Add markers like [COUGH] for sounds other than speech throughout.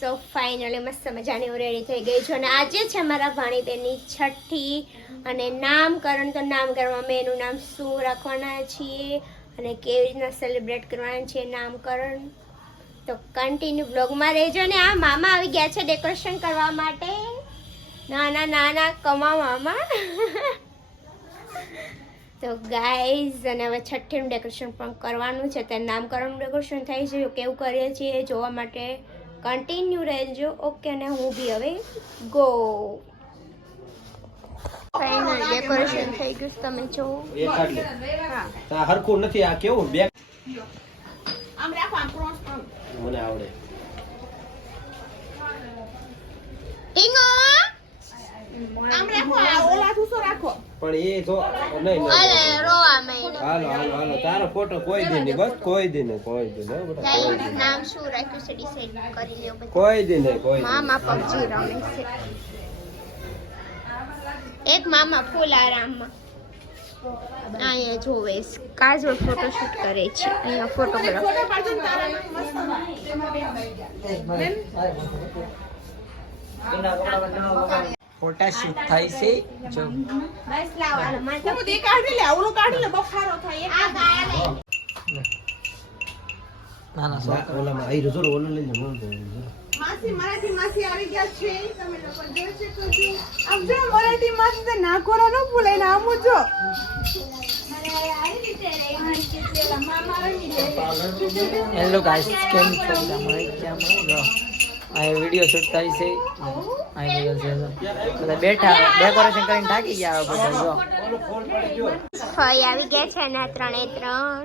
So finally મસ્ત મજાની હું રેડી થઈ ગઈ છું. અને આજે છે મારા ભાણીબેનની છઠ્ઠી. અને નામકરણ તો નામકરણમાં અમે એનું નામ શું રાખવાના છીએ અને કેવી રીતના સેલિબ્રેટ કરવાના છીએ નામકરણ તો કન્ટિન્યુ બ્લોગમાં રહેજો ને આ મામા આવી ગયા છે ડેકોરેશન કરવા માટે. નાના નાના, કમા મામા. તો ગાઈઝ અને હવે છઠ્ઠીનું ડેકોરેશન પણ કરવાનું છે. ત્યારે નામકરણનું ડેકોરેશન થાય છે. કેવું કરીએ છીએ જોવા માટે? કન્ટિન્યુ રહેજો. ઓકે અને હું બી હવે ગો ફાઇનલ ડેકોરેશન થઈ ગયું તમે જો. હરખું નથી આ કેવું? બે મને આવડે. ટીંગો પણ એ જો નહીં રોવા. હાલો હાલો હાલો. તારો ફોટો કોઈ દી નહીં બસ કોઈ દી નહીં કોઈ દી નહીં બેટા, કોઈ દી નામ શું રાખ્યું છે ડિસાઈડ કરી લ્યો કોઈ દી નહીં કોઈ મામા પબજી રમે છે. એક મામા ફૂલ આરામમાં અહીંયા જોવે કાજોલ ફોટોશૂટ કરે છે. અહીંયા ફોટોગ્રાફ ફોટાશૂટ થાય છે જો બસ લાવો હાલો, મારે તો- નાના ના, છોકરા. ઓલામાં આઈ રહ્યો, જો ઓલો લઈ લે, ઓલો લઈ લે. માસી મરાઠી માસી આવી ગયા છે તમે લોકો જોઈ તો જો આમ જો મરાઠી માસી તો નાકોરા ન ભૂલે ના આમ જો હેલો ગાઈસ કેમ છો? તમારે કેમ ગયા મળે વીડિયો શૂટ થાય છે. બધા બેઠા ડેકોરેશન કરીને થાકી ગયા બધા, જો. ફઈ આવી ગયા છે ને ત્રણે ત્રણ.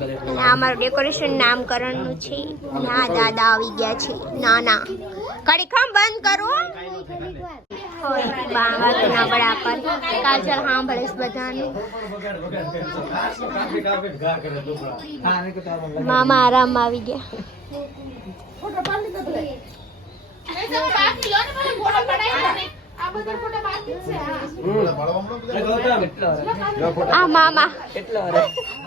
કરે અમારું ડેકોરેશન નામકરણનું છે. ના, દાદા આવી ગયા છે. ના ના. કડીખમ બંધ કરો બાવા તો ના બડા પર કાજલ સાંભળીશ બધાનું હા ને કે તારો લગાડ. મામા આરામમાં આવી ગયા હમ. એ ગૌતમ, કેટલો હરે જો ફોટો. આ મામા કેટલો હરે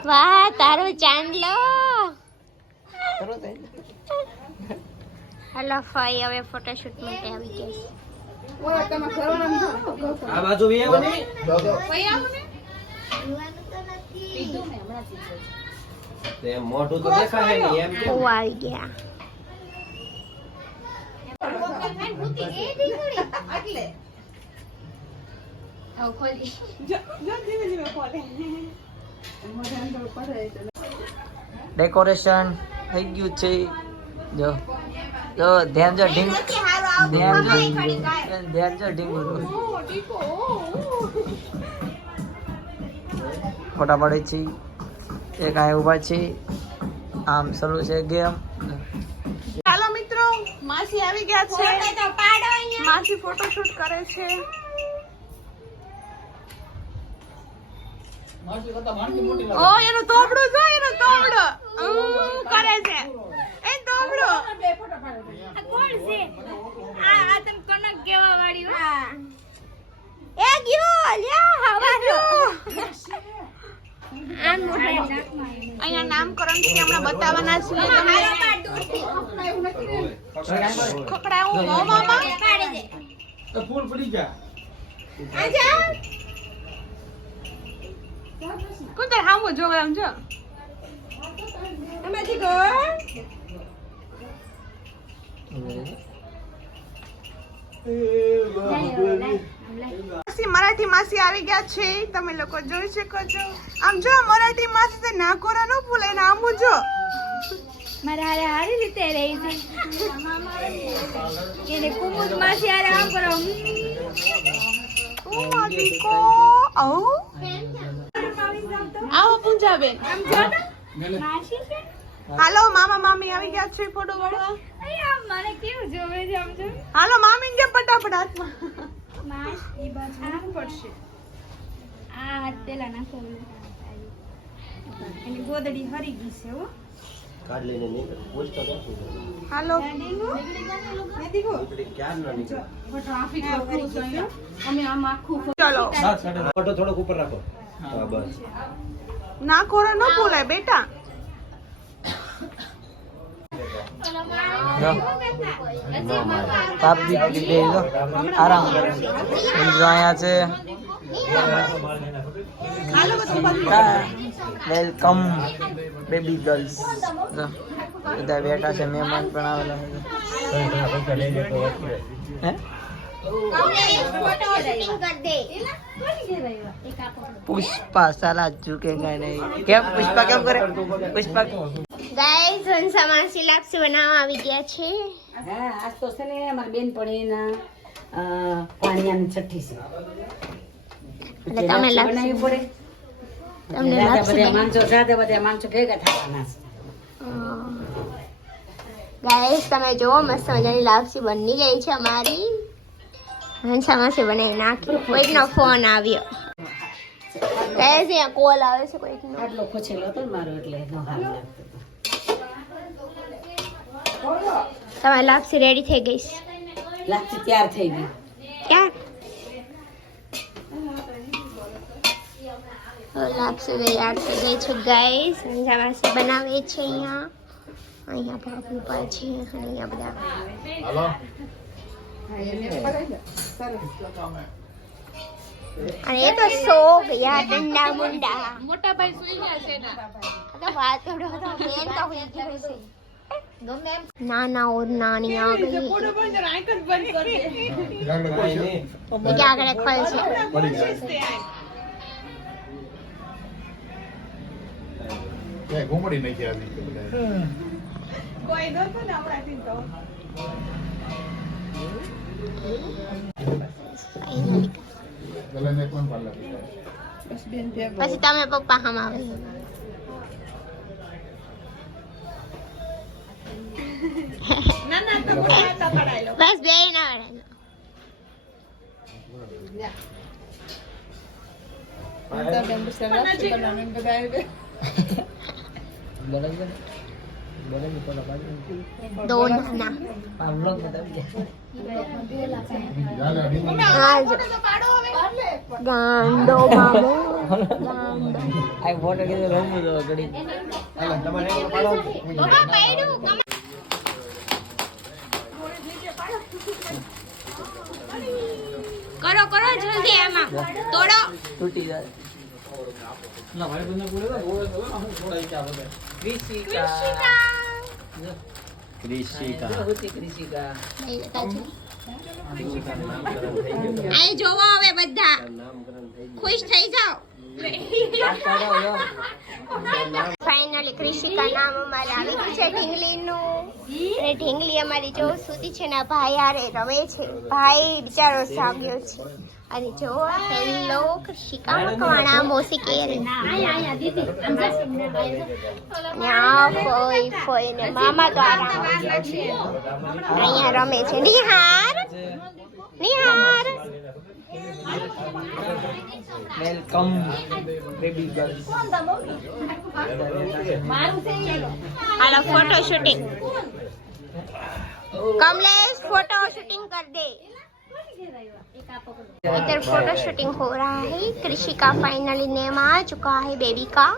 વાહ તારો ચાંદલો કરો તો હલો ફઈ હવે ફોટોશૂટ માટે આવી ગયા છે આ બાજુ બી આવો ને. તે મોઢું તો દેખાય નહીં એમ કેમ? ઓ આવી ગયા જો જો ધીમે ધીમે ખોલે. ડેકોરેશન થઈ ગયું છે. જો જો ધ્યાન જો ઢીંગ ફોટા પાડે છે એક આ ઊભા છે આમ શરૂ છે ગેમ ચાલો મિત્રો માસી આવી ગયા છે. માસી ફોટોશૂટ કરે છે ઓ એનો તોબડું જો એનો તોબડું કરે છે એ તોબડું ગયો લ્યા હવાનો આ મોટા અહીંયા નામકરણથી હમણાં બતાવવાના છીએ. તમને ખકડાવું હો મામા ફૂલ પડી જા કુતર હામો જો આમ જો. એમાંથી ગો. માસી મરાઠી માસી આવી ગયા છે. તમે લોકો જોઈ શકો છો. આમ જો મરાઠી માસી તો નાકોરા ન ભૂલે ને આમ જો મારા હારે હારી રીતે રહી છે. એને કુમુદ માસી હારે આમ કરો. ઓ માદીકો આવ. આવો પૂંજાબેન. માસી છે. હાલો મામા મામી આવી ગયા છે ફોટો અહીંયા મને કેવું જોવે છે આમ જો. હાલો મામી કે ફટાફટ હાથમાં? આ પેલા નાખો એની ગોદડી હરી ગઈ છે હો ના નીકળી ચલો ફોટો બસ નાકોરા ન ભૂલાય બેટા. જો બાપ દીકરી બે જો આરામ કરે. અને જો અહીંયા છે. Welcome, baby girls. બધા બેઠા છે, મહેમાન પણ આવેલા છે. દે પુષ્પા, સાલા ચૂકે નહીં. કેમ પુષ્પા, કેમ કરે? પુષ્પા ગાઈસ માસી લાપસી બનાવવા આવી ગયા છે. હા આજ તો છે ને અમારી અ, પાણીયાની છઠ્ઠી છે. એટલે તમે લાપસી પડે. તમને લાપસી બધા માણસો રાતે બધા માણસો ભેગા થવાના છે. ગાઈસ તમે જુઓ મસ્ત મજાની લાપસી બની ગઈ છે અમારી. હંસા માસી બનાવી નાખી. કોઈકનો ફોન આવ્યો. ગાઈસ અહીંયા કોલ આવે છે કોઈકનો. આટલો ખોછેલો હતો મારો એટલે નો હાલ લાગતો. તમારી લાપસી રેડી થઈ ગઈ છે. લાગતી તૈયાર થઈ ગઈ. ક્યાં? લાપસી તૈયાર થઈ ગઈ છે ગાઈસ હંસા માસી બનાવે છે અહીંયા. અહીંયા બાપુ પણ છે અને અહીંયા બધા. અને એ તો સો ગયા ડંડા મુંડા. મોટા ભાઈ સુઈ ગયા છે ના વાત કરો તો બેન તો હોઈ ગઈ છે. ગમે એમ નાના ઓર નાની આ ગઈ. આગળ ખોલ છે? ઘુમડી આવી પછી તમે પપ્પા હમ આવે ના ના તો બોલા તો કરાય લો બસ બે ના ગાંડો મામો. ગાંડો. આ ફોટો કીધું રમવું તો ઘડી તમારે એક પાડો પપ્પા પૈડું કમ કરો તો જલ્દી આમાં તોડો તૂટી જાય ક્રિશિકા. ક્રિશિકા. જો હતી ક્રિશિકા. અહીં જોવો હવે બધા. ખુશ થઈ જાઓ. આ કરો. [LAUGHS] ફાઇનલી કૃષિકા નામ અમારે આવી ગયું છે ઢીંગલીનું. અને ઢીંગલી અમારી જો સુધી છે ને ભાઈ હારે રમે છે. ભાઈ બિચારો જાગ્યો છે. અને જો, હેલો કૃષિકા મકવાણા મોસી કેર આ ફોઈ ફોઈ ને મામા તો અહીંયા રમે છે. Nihar Nihar. welcome baby girls hello photo shooting Kamlesh photo shooting कर दे इधर फोटो शूटिंग हो रहा है कृषि का फाइनली नेम आ चुका है बेबी का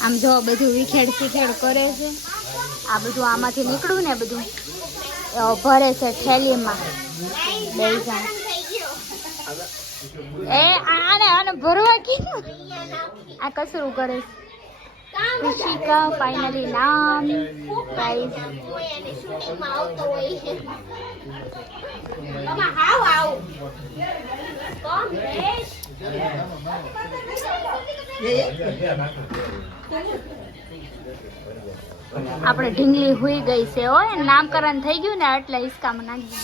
આમ જો બધું વિખેડ શીખેડ કરે છે આ બધું આમાંથી નીકળ્યું ને બધું ભરે છે થેલીમાં. બે જણ. એ, આને આને ભરવા કીધું આ કસરું કરે ઋષિકા ફાઇનલી નામ. ગાઈસ આપણે ઢીંગલી હુઈ ગઈ છે હો એનું નામકરણ થઈ ગયું ને એટલે હિસકામાં નાખી